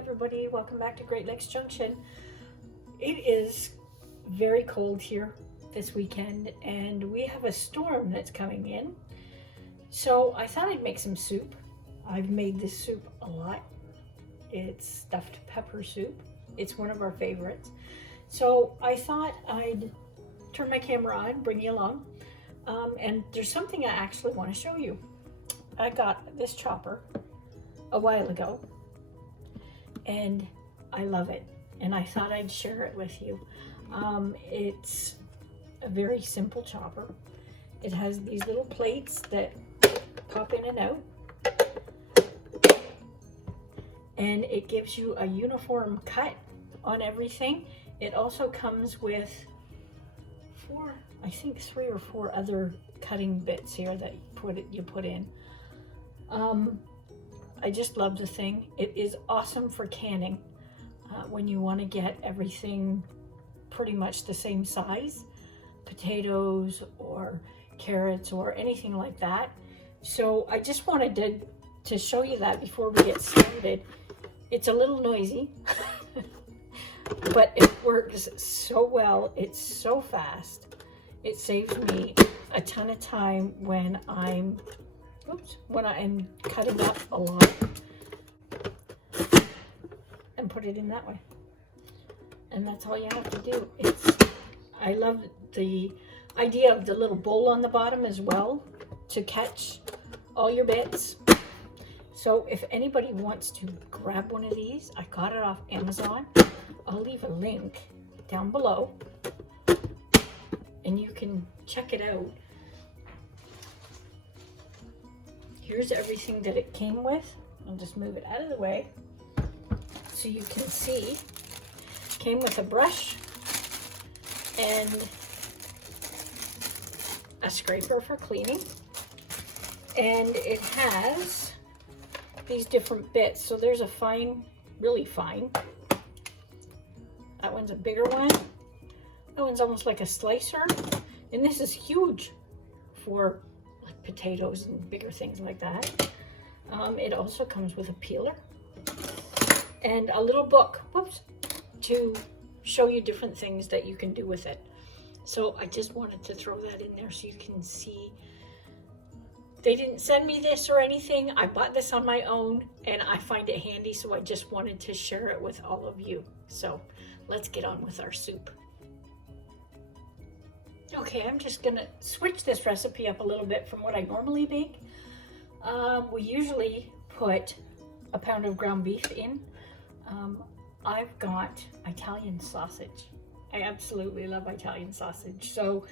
everybody, welcome back to Great Lakes Junction. It is very cold here this weekend and we have a storm that's coming in. So I thought I'd make some soup. I've made this soup a lot. It's stuffed pepper soup. It's one of our favorites. So I thought I'd turn my camera on, bring you along. And there's something I actually want to show you. I got this chopper a while ago and I love it, and I thought I'd share it with you. It's a very simple chopper. It has these little plates that pop in and out, and it gives you a uniform cut on everything. It also comes with three or four other cutting bits here that you put in. I just love the thing. It is awesome for canning when you want to get everything pretty much the same size, potatoes or carrots or anything like that. So I just wanted to show you that before we get started. It's a little noisy, but it works so well. It's so fast. It saves me a ton of time when I'm cutting up a lot, and put it in that way. And that's all you have to do. I love the idea of the little bowl on the bottom as well to catch all your bits. So if anybody wants to grab one of these, I got it off Amazon. I'll leave a link down below and you can check it out. Here's everything that it came with. I'll just move it out of the way so you can see. Came with a brush and a scraper for cleaning. And it has these different bits. So there's a fine, really fine. That one's a bigger one. That one's almost like a slicer. And this is huge for potatoes and bigger things like that. It also comes with a peeler and a little book, to show you different things that you can do with it. So I just wanted to throw that in there so you can see. They didn't send me this or anything. I bought this on my own and I find it handy, so I just wanted to share it with all of you. So let's get on with our soup. Okay, I'm just gonna switch this recipe up a little bit from what I normally make. We usually put a pound of ground beef in. I've got Italian sausage. I absolutely love Italian sausage. So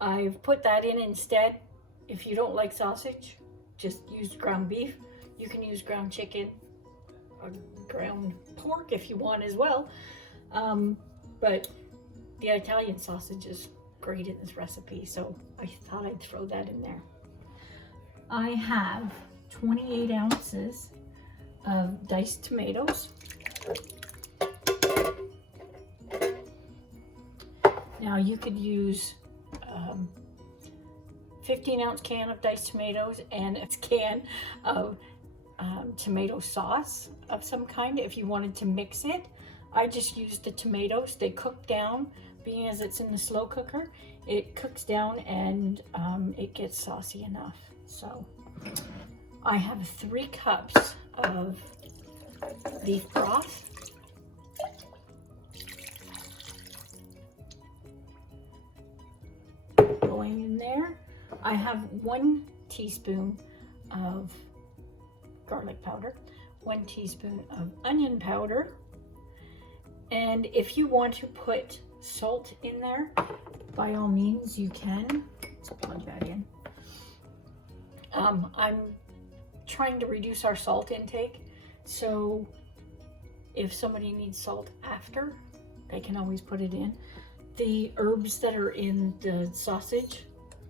I've put that in instead. If you don't like sausage, just use ground beef. You can use ground chicken or ground pork if you want as well. But the Italian sausage is great in this recipe, so I thought I'd throw that in there. I have 28 ounces of diced tomatoes. Now you could use 15-ounce can of diced tomatoes and a can of tomato sauce of some kind if you wanted to mix it. I just used the tomatoes. They cook down, being as it's in the slow cooker. It cooks down and it gets saucy enough. So I have 3 cups of beef broth. Going in there. I have 1 teaspoon of garlic powder, 1 teaspoon of onion powder. And if you want to put salt in there, by all means you can. Let's plug that in. I'm trying to reduce our salt intake, so if somebody needs salt after, they can always put it in. The herbs that are in the sausage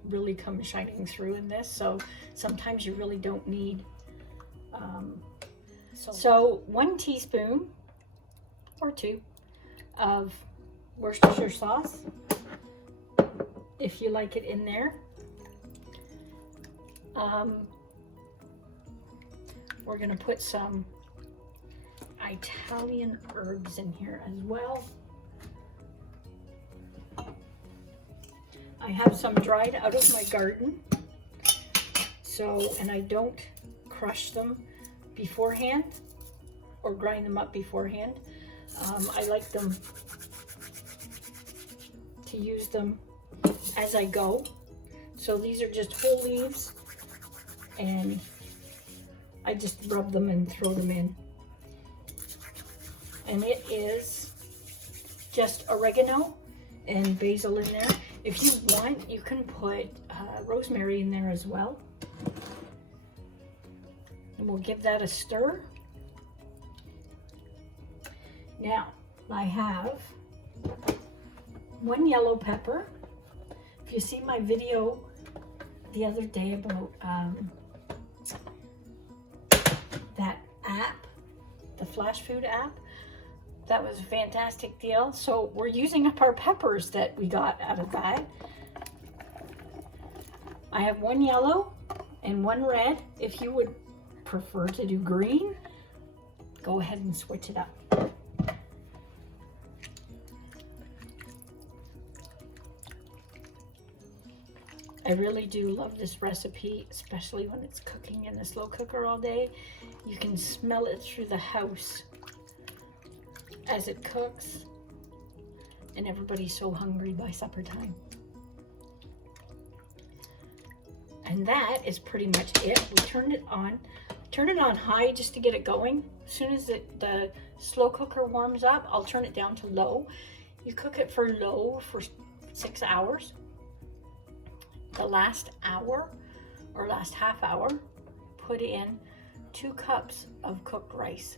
really come shining through in this, so sometimes you really don't need so 1 teaspoon or 2 of Worcestershire sauce, if you like it in there. We're gonna put some Italian herbs in here as well. I have some dried out of my garden. So, and I don't crush them beforehand or grind them up beforehand. I like them to use them as I go. So these are just whole leaves, and I just rub them and throw them in. And it is just oregano and basil in there. If you want, you can put rosemary in there as well. And we'll give that a stir. Now, I have 1 yellow pepper. If you see my video the other day about that app, the Flash Food app, that was a fantastic deal. So we're using up our peppers that we got out of that. I have 1 yellow and 1 red. If you would prefer to do green, go ahead and switch it up. I really do love this recipe, especially when it's cooking in the slow cooker all day. You can smell it through the house as it cooks, and everybody's so hungry by supper time. And that is pretty much it. We turned it on high just to get it going. As soon as the slow cooker warms up, I'll turn it down to low. You cook it for low for 6 hours. The last hour or last half hour, put in 2 cups of cooked rice.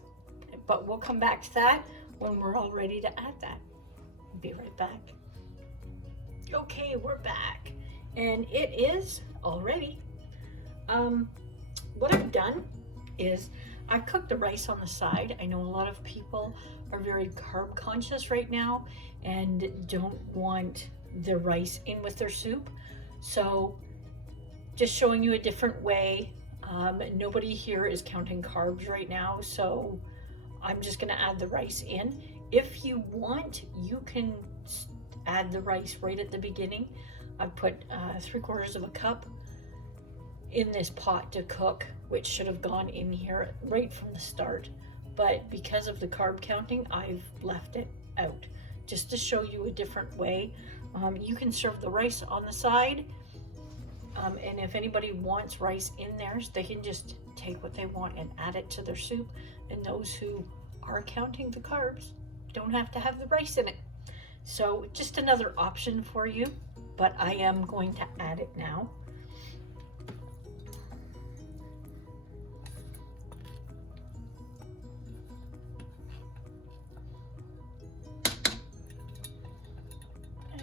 But we'll come back to that when we're all ready to add that. Be right back. Okay, we're back. And it is all ready. What I've done is I've cooked the rice on the side. I know a lot of people are very carb conscious right now and don't want the rice in with their soup. So just showing you a different way. Nobody here is counting carbs right now, so I'm just gonna add the rice in. If you want, you can add the rice right at the beginning. I've put 3/4 of a cup in this pot to cook, which should have gone in here right from the start. But because of the carb counting, I've left it out just to show you a different way. You can serve the rice on the side, and if anybody wants rice in theirs, they can just take what they want and add it to their soup. And those who are counting the carbs don't have to have the rice in it. So just another option for you, but I am going to add it now.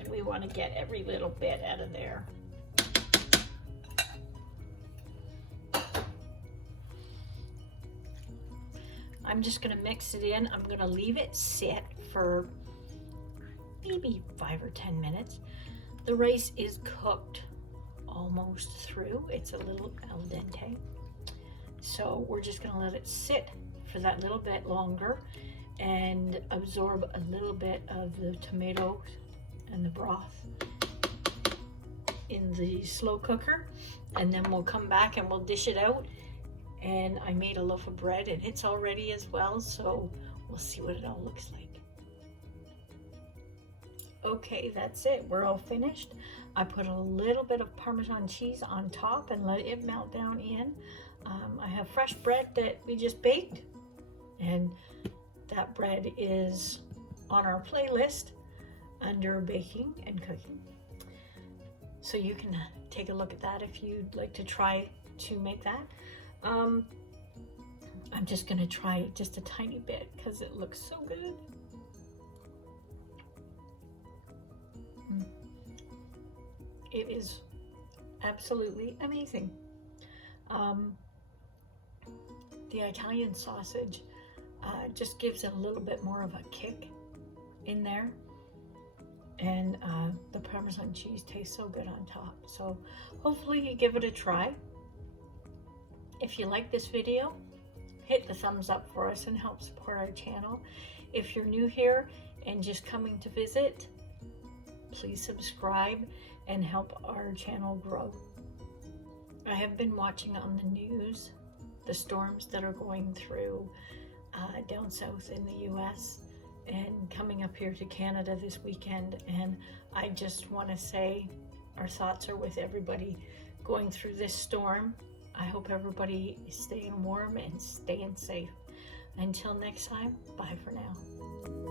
We want to get every little bit out of there. I'm just going to mix it in. I'm going to leave it sit for maybe 5 or 10 minutes. The rice is cooked almost through. It's a little al dente. So we're just going to let it sit for that little bit longer and absorb a little bit of the tomatoes and the broth in the slow cooker, and then we'll come back and we'll dish it out. And I made a loaf of bread and it's all ready as well, so we'll see what it all looks like. Okay, that's it. We're all finished. I put a little bit of Parmesan cheese on top and let it melt down in. I have fresh bread that we just baked, and that bread is on our playlist under baking and cooking. So you can take a look at that if you'd like to try to make that. I'm just gonna try just a tiny bit because it looks so good. It is absolutely amazing. The Italian sausage just gives it a little bit more of a kick in there. And the Parmesan cheese tastes so good on top. So hopefully you give it a try. If you like this video, hit the thumbs up for us and help support our channel. If you're new here and just coming to visit, please subscribe and help our channel grow. I have been watching on the news the storms that are going through down south in the US and coming up here to Canada this weekend, and I just want to say our thoughts are with everybody going through this storm. I hope everybody is staying warm and staying safe. Until next time, bye for now.